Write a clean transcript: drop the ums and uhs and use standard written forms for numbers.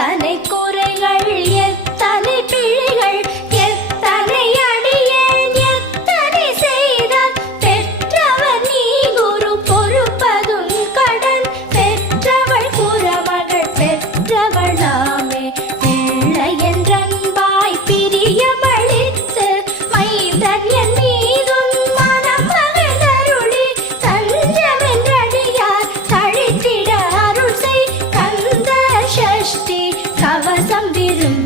எத்தனை குறைகள் எத்தனை பிழைகள் எத்தனை அடியேன் எத்தனை செய்தால் பெற்றவர் நீ குரு பொறுப்பதும் கடன் பெற்றவள் குறமகள் பெற்றவள் நாமே பிள்ளை என்றன்பாய் பிரியமளித்து மைந்தன் என் மீதும் மனம் மகிழ்ந்தருளி தஞ்சமென்றடியார் தழித்திட அருள் செய் கந்த சஷ்டி கவசம் விரும்